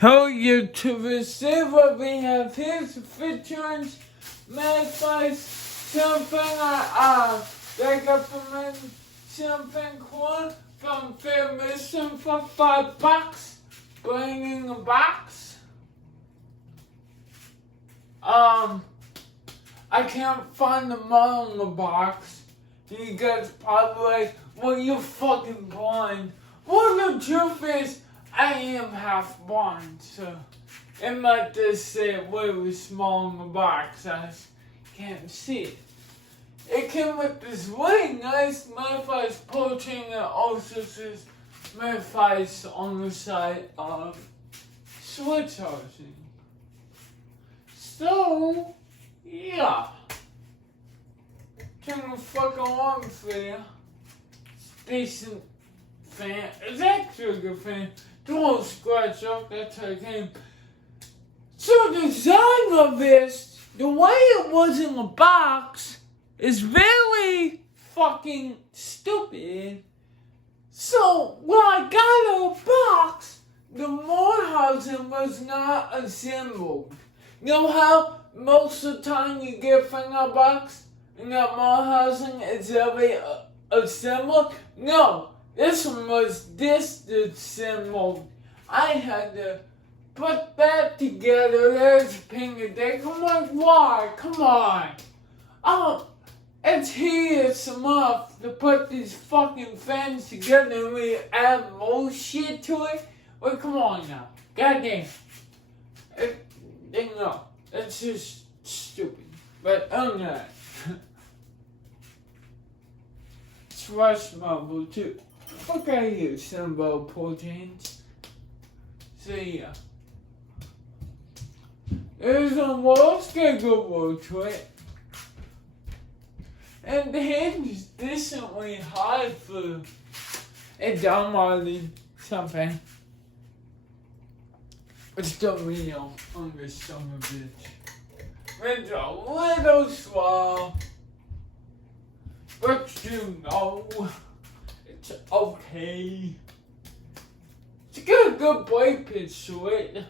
Hello YouTubers, today what we have here is featuring muttayfeiss, something I recommend something cool from Missing for $5, bringing a box. I can't find the model in the box. You guys probably like, well, you're fucking blind. Well, the truth is, I am half blind, so it might just say really small in the box. I just can't see it. It came with this really nice muttayfeiss poaching and also says muttayfeiss on the side of switch housing. So, yeah. Turn the fuck on for you. It's decent fan. It's actually a good fan. Don't scratch up, that's how it came. So the design of this, the way it was in the box, is very fucking stupid. So when I got a box, the motor housing was not assembled. You know how most of the time you get a thing in a box and that motor housing is already assembled? No. This one was disassembled. I had to put that together. There's a ping a day. I'm like, why? Come on. It's tedious enough to put these fucking things together and we add more shit to it. Well, come on now. Goddamn. No, it's just stupid. But other than that, it's rush mobile too. Okay, you symbol proteins. So yeah. There's a wall schedule to it. And the hinge is decently high for a downloading something. But still real on this summer bitch. It's a little slow. But you know, it's okay. It's got a good brake pitch to it.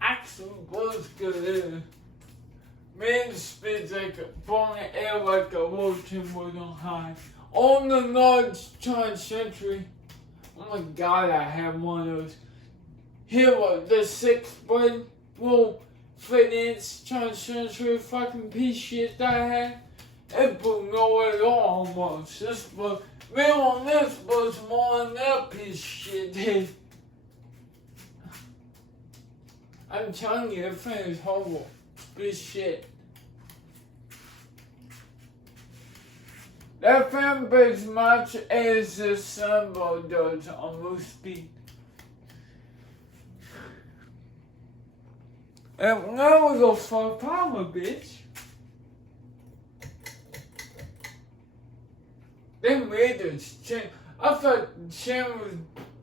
Actually was good. Main speed's like blowing air like a rotating wood on high. On the large Century. Oh my god, I have one of those. Here was the 6-button little fit-inch Century fucking piece of shit that I had. It blew nowhere at all almost. This was, on this was more than that piece of shit did. I'm telling you, that thing is horrible. Piece of shit. That thing as much as the Sunbow does on low speed. And now we go for power, bitch. They made this chain. I thought the chain was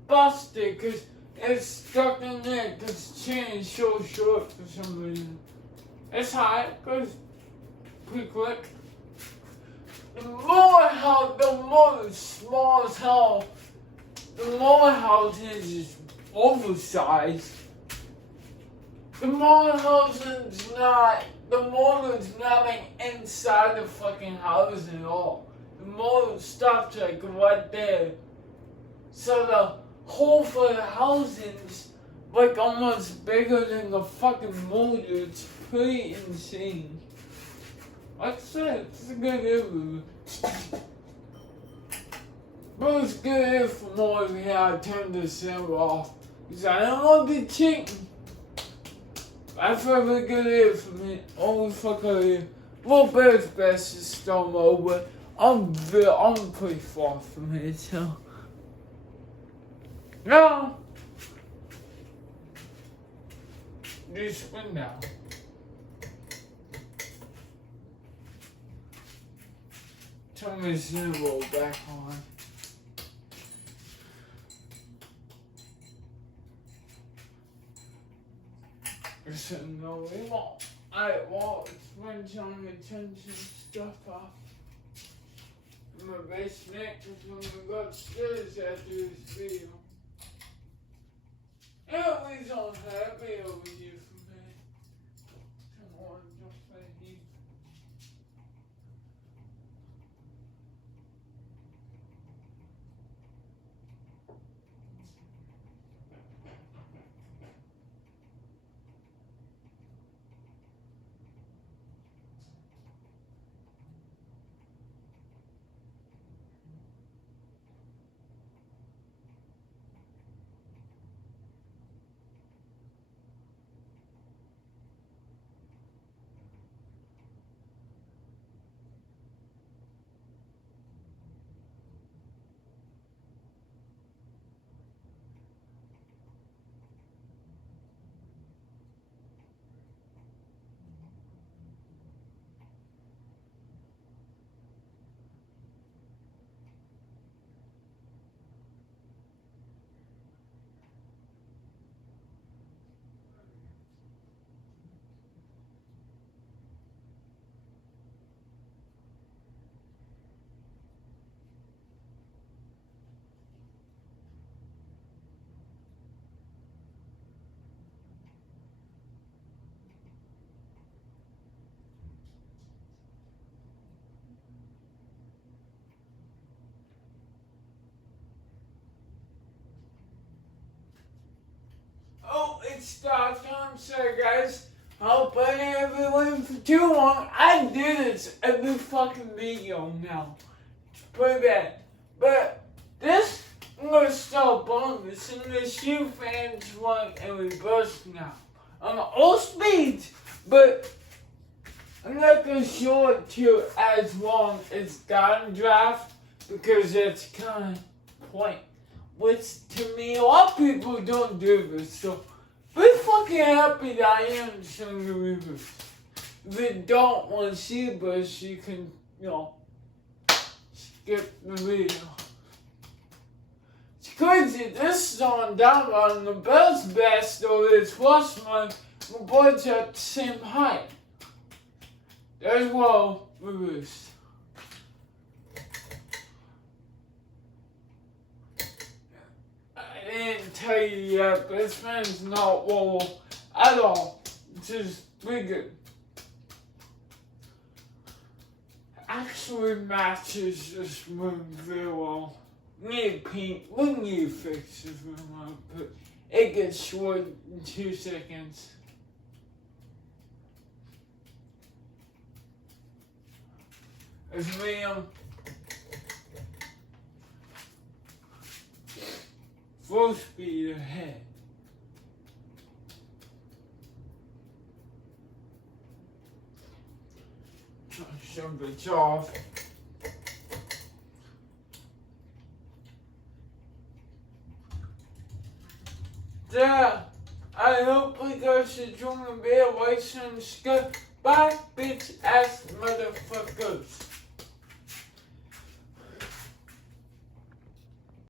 busted because it's stuck in there because the chain is so short for some reason. It's high, goes pretty quick. The motor is small as hell. The motor housing is just oversized. The motor housing's not, the motor's not like inside the fucking housing at all. The motor stops like right there. So the hole for the housing's like almost bigger than the fucking motor. It's pretty insane. Like I said, it's a good interview. But it's good if more than I turn the server off. Because I don't want to be cheating. I feel really good here for me. Only fucker here. Well, Bear's best is still low, but I'm pretty far from here, so. No. Just spin down. Turn my symbol back on. So no, we won't. I won't. It's when telling attention stuff off. My basement is when we go upstairs after this video. Anyways, He's on happy over here for me. Come on, just like he. Oh, it's start time. Sorry, guys. Hope I didn't everyone for too long. I do this every fucking video now. It's pretty bad. But this, I'm gonna start bonus, and the shoe fans want in reverse now. On all speeds, but I'm not gonna show it to you as long as downdraft because that's kind of point. Which to me, a lot of people don't do this, so be fucking happy that I am showing the reverse. If you don't want to see this, you can, skip the video. It's crazy, this is on download, and the best though is first one, the boards are at the same height. There's well reversed. I didn't tell you yet, but this fan's not wobble at all. It's just bigger. Actually matches this room very well. Need paint, we need to fix this room up, but it gets short in 2 seconds. It's me, full speed ahead. Shove it off. Yeah, I hope you guys enjoy the video. Like and subscribe. Bye.